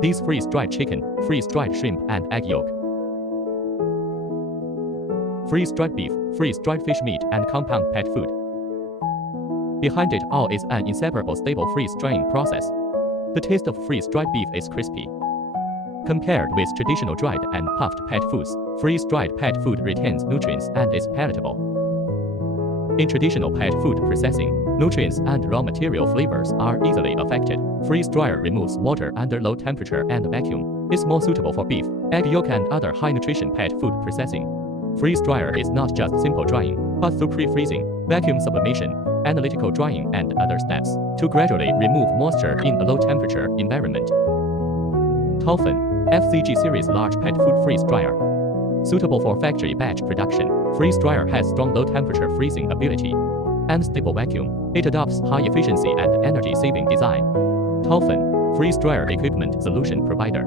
These freeze-dried chicken, freeze-dried shrimp and egg yolk, freeze-dried beef, freeze-dried fish meat and compound pet food. Behind it all is an inseparable stable freeze-drying process. The taste of freeze-dried beef is crispy. Compared with traditional dried and puffed pet foods, freeze-dried pet food retains nutrients and is palatable. In traditional pet food processing, nutrients and raw material flavors are easily affected. Freeze-dryer removes water under low temperature and vacuum. It's more suitable for beef, egg yolk and other high-nutrition pet food processing. Freeze-dryer is not just simple drying, but through pre-freezing, vacuum sublimation, analytical drying and other steps to gradually remove moisture in a low-temperature environment. TOFFON FZG Series Large Pet Food Freeze Dryer. Suitable for factory batch production, freeze dryer has strong low-temperature freezing ability and stable vacuum. It adopts high-efficiency and energy-saving design. TOFFON Freeze Dryer Equipment Solution Provider.